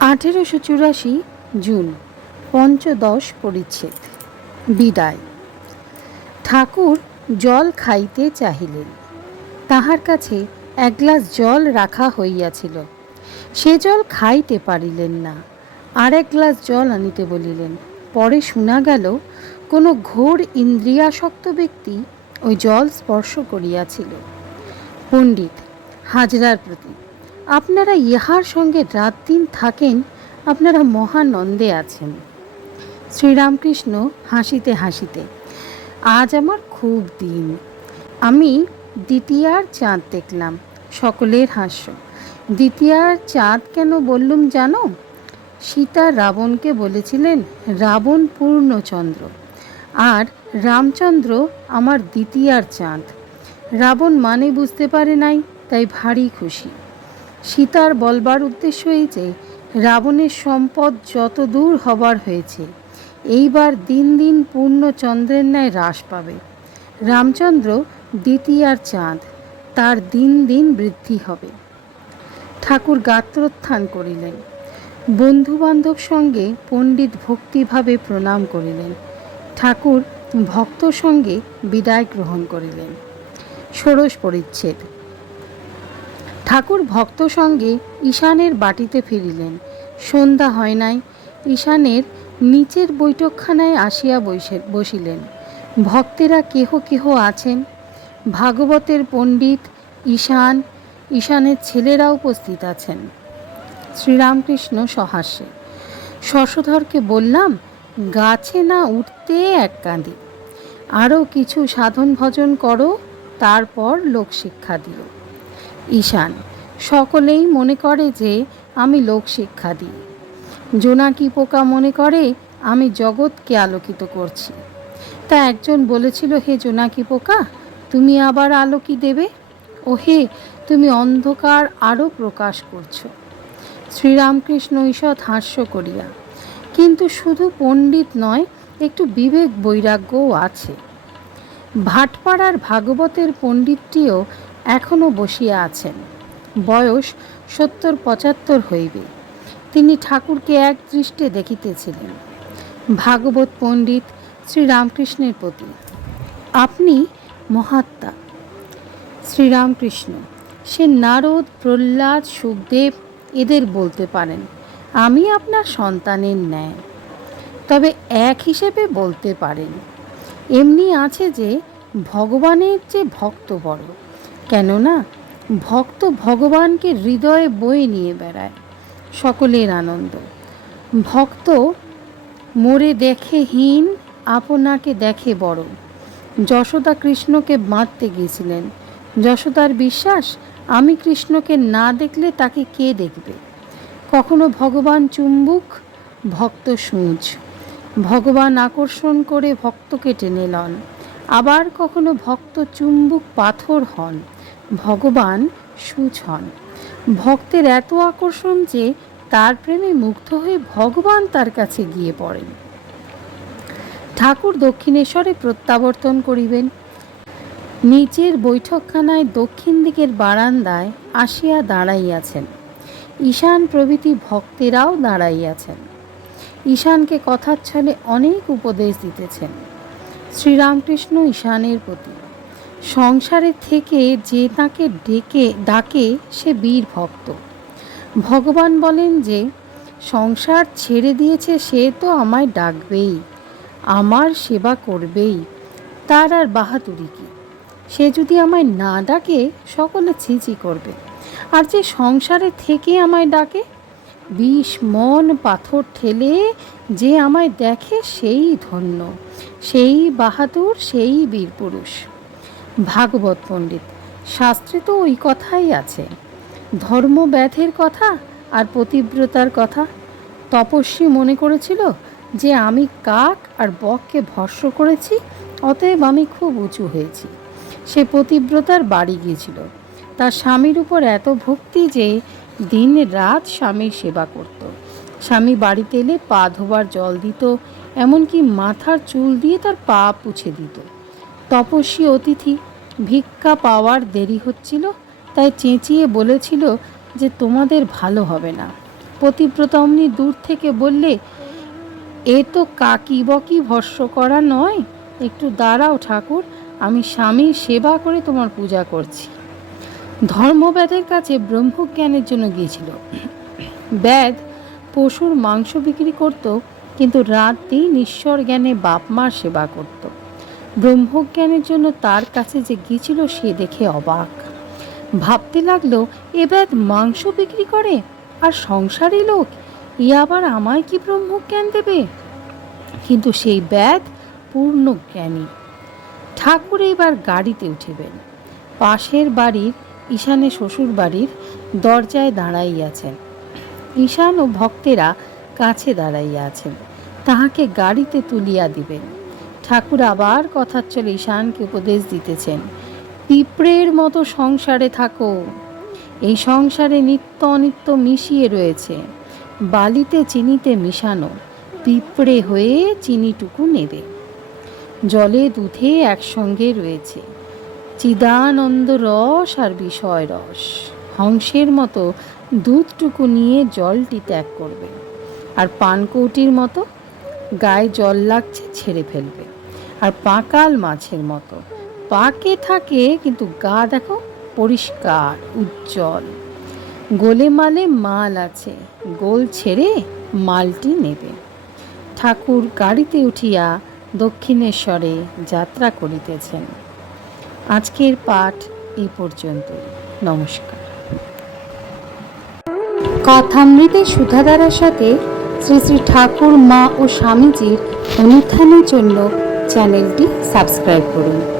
আঠেরোশো চুরাশি জুন, পঞ্চদশ পরিচ্ছেদ, বিদায়। ঠাকুর জল খাইতে চাহিলেন। তাহার কাছে এক গ্লাস জল রাখা হইয়াছিল। সে জল খাইতে পারিলেন না। আর এক গ্লাস জল আনিতে বলিলেন, পরে শোনা গেল, কোনো ঘোর ইন্দ্রিয়াসক্ত ব্যক্তি ওই জল স্পর্শ করিয়াছিল। পণ্ডিত, হাজরার প্রতি আপনারা ইহার সঙ্গে রাত দিন থাকেন, আপনারা মহানন্দে আছেন। শ্রীরামকৃষ্ণ হাসিতে হাসিতে, আজ আমার খুব দিন। আমি দ্বিতীয়ার চাঁদ দেখলাম, সকলের হাস্য। দ্বিতীয়ার চাঁদ কেন বললুম জানো? সীতা রাবণকে বলেছিলেন, রাবণ পূর্ণচন্দ্র। আর রামচন্দ্র আমার দ্বিতীয়ার চাঁদ। রাবণ মানে বুঝতে পারে নাই, তাই ভারী খুশি। সীতার বলবার উদ্দেশ্য এই যে, রাবণের সম্পদ যত দূর হবার হয়েছে, এইবার দিন দিন পূর্ণ চন্দ্রের ন্যায় হ্রাস পাবে। রামচন্দ্র দ্বিতীয়ার চাঁদ, তার দিন দিন বৃদ্ধি হবে। ঠাকুর গাত্রোত্থান করিলেন। বন্ধুবান্ধব সঙ্গে পণ্ডিত ভক্তিভাবে প্রণাম করিলেন। ঠাকুর ভক্ত সঙ্গে বিদায় গ্রহণ করিলেন। ষোড়শ পরিচ্ছেদ। ঠাকুর ভক্ত সঙ্গে ঈশানের বাটিতে ফিরিলেন। সন্ধ্যা হয় নাই, ঈশানের নিচের বৈঠকখানায় আসিয়া বসে বসিলেন। ভক্তেরা কেহ কেহ আছেন? ভাগবতের পণ্ডিত ঈশান, ঈশানের ছেলেরা উপস্থিত আছেন। শ্রীরামকৃষ্ণ সহাস্যে। শশধরকে বললাম, গাছে না উঠতে এক কাঁদি। আরও কিছু সাধন ভজন করো, তারপর লোকশিক্ষা দিও। ঈশান। সকলেই মনে করে যে আমি লোকশিক্ষা দিই। জোনাকি পোকা মনে করে? আমি জগৎকে আলোকিত করছি। তা একজন বলেছিল, হে জোনাকি পোকা, তুমি আবার আলো কি দেবে? ও হে তুমি অন্ধকার আরও প্রকাশ করছ। শ্রীরামকৃষ্ণ ঈষৎ হাস্য করিয়া, কিন্তু শুধু পণ্ডিত নয়, একটু বিবেক বৈরাগ্যও আছে। ভাটপাড়ার ভাগবতের পণ্ডিতটিও এখনও বসিয়া আছেন। বয়স সত্তর পঁচাত্তর হইবে। তিনি ঠাকুরকে এক দৃষ্টে দেখিতেছিলেন। ভাগবত পণ্ডিত শ্রীরামকৃষ্ণের প্রতি। আপনি মহাত্মা। শ্রীরামকৃষ্ণ, সে নারদ, প্রহ্লাদ, সুখদেব এদের বলতে পারেন, আমি আপনার সন্তানের ন্যায়। তবে এক হিসেবে বলতে পারেন, এমনি আছে যে ভগবানের যে ভক্ত বড়। কেননা ভক্ত ভগবানকে হৃদয়ে বয়ে নিয়ে বেড়ায় সকলের আনন্দ। ভক্ত মোরে দেখে হীন, আপনাকে দেখে বড়। যশোদা কৃষ্ণকে বাঁধতে গিয়েছিলেন। যশোদার বিশ্বাস, আমি কৃষ্ণকে না দেখলে তাকে কে দেখবে? কখনো ভগবান চুম্বুক, ভক্ত সূঁচ। ভগবান আকর্ষণ করে ভক্তকে টেনে লন। আবার কখনো ভক্ত চুম্বুক পাথর হন। ভগবান সূচ হন ভক্তের এত আকর্ষণ যে তার প্রেমে মুগ্ধ হয়ে ভগবান তার কাছে গিয়ে পড়েন। ঠাকুর দক্ষিণেশ্বরে প্রত্যাবর্তন করিবেন। নিচের বৈঠকখানায় দক্ষিণ দিকের বারান্দায় আসিয়া দাঁড়াইয়াছেন। ঈশান প্রভৃতি ভক্তেরাও দাঁড়াইয়াছেন। ঈশানকে কথার ছলে অনেক উপদেশ দিতেছেন। শ্রীরামকৃষ্ণ ঈশানের প্রতি। সংসারে থেকে যে তাকে ডেকে, ডাকে সে বীর ভক্ত। ভগবান বলেন যে, সংসার ছেড়ে দিয়েছে সে তো আমায় ডাকবেই, আমার সেবা করবেই, তার আর বাহাদুরি কি? সে যদি আমায় না ডাকে, সকলে ছিচি করবে। আর যে সংসারে থেকে আমায় ডাকে, বিষ, মন, পাথর ঠেলে যে আমায় দেখে সেই ধন্য, সেই বাহাদুর, সেই বীর পুরুষ ভাগবত পণ্ডিত। শাস্ত্রে তো ওই কথাই আছে। ধর্মব্যাধের কথা আর পতিব্রতার কথা। তপস্বী মনে করেছিল যে আমি কাক আর বককে ভস্য করেছি, অতএব আমি খুব উঁচু হয়েছি। সে পতিব্রতার বাড়ি গিয়েছিল। তার স্বামীর উপর এত ভক্তি যে দিন রাত স্বামীর সেবা করত। স্বামী বাড়িতে এলে পা ধোবার জল দিত, এমনকি মাথার চুল দিয়ে তার পা পুছে দিত। তপস্বী অতিথি, ভিক্ষা পাওয়ার দেরি হচ্ছিল, তাই চেঁচিয়ে বলেছিল যে তোমাদের ভালো হবে না। পতিব্রতা অমনি দূর থেকে বললে, এ তো কাকি বকি ভস্য করা নয়, একটু দাঁড়াও ঠাকুর, আমি স্বামীর সেবা করে তোমার পূজা করছি। ধর্মব্যাধের কাছে ব্রহ্মজ্ঞানের জন্য গিয়েছিল। ব্যাধ পশুর মাংস বিক্রি করত, কিন্তু রাত দিন ঈশ্বর জ্ঞানে বাপ মার সেবা করত। ব্রহ্মজ্ঞানের জন্য তার কাছে যে গিয়েছিল সে দেখে অবাক। ভাবতে লাগল, এ ব্যাধ মাংস বিক্রি করে আর সংসারী লোক ই আবার আমায় কি ব্রহ্মজ্ঞান দেবে? কিন্তু সেই ব্যাধ পূর্ণ জ্ঞানী। ঠাকুর এবার গাড়িতে উঠিবেন। পাশের বাড়ির ঈশানে শ্বশুর বাড়ির দরজায় দাঁড়াইয়াছেন ঈশান ও ভক্তেরা কাছে দাঁড়াইয়া আছেন। তাহাকে গাড়িতে তুলিয়া দিবেন। ঠাকুর আবার কথার চলে ঈশানকে উপদেশ দিতেছেন, পিঁপড়ের মতো সংসারে থাকো। এই সংসারে নিত্য অনিত্য মিশিয়ে রয়েছে, বালিতে চিনিতে মিশানো, পিঁপড়ে হয়ে চিনিটুকু নেবে। জলে দুধে একসঙ্গে রয়েছে, চিদানন্দ রস আর বিষয় রস। হংসের মতো দুধটুকু নিয়ে জলটি ত্যাগ করবে, আর পানকৌটির মতো গায়ে জল লাগছে ছেড়ে ফেলবে। আর পাকাল মাছের মতো। পাকে থাকে কিন্তু গা দেখো পরিষ্কার, উজ্জ্বল। গোলে মালে মাল আছে, গোল ছেড়ে মালটি নেবে। ঠাকুর গাড়িতে উঠিয়া দক্ষিণেশ্বরে যাত্রা করিতেছেন। আজকের পাঠ এই পর্যন্ত নমস্কার। কথামৃতে সুধাধারার সাথে শ্রী শ্রী ঠাকুর, মা ও স্বামীজির অনুত্থানের জন্য চ্যানেলটি সাবস্ক্রাইব করুন।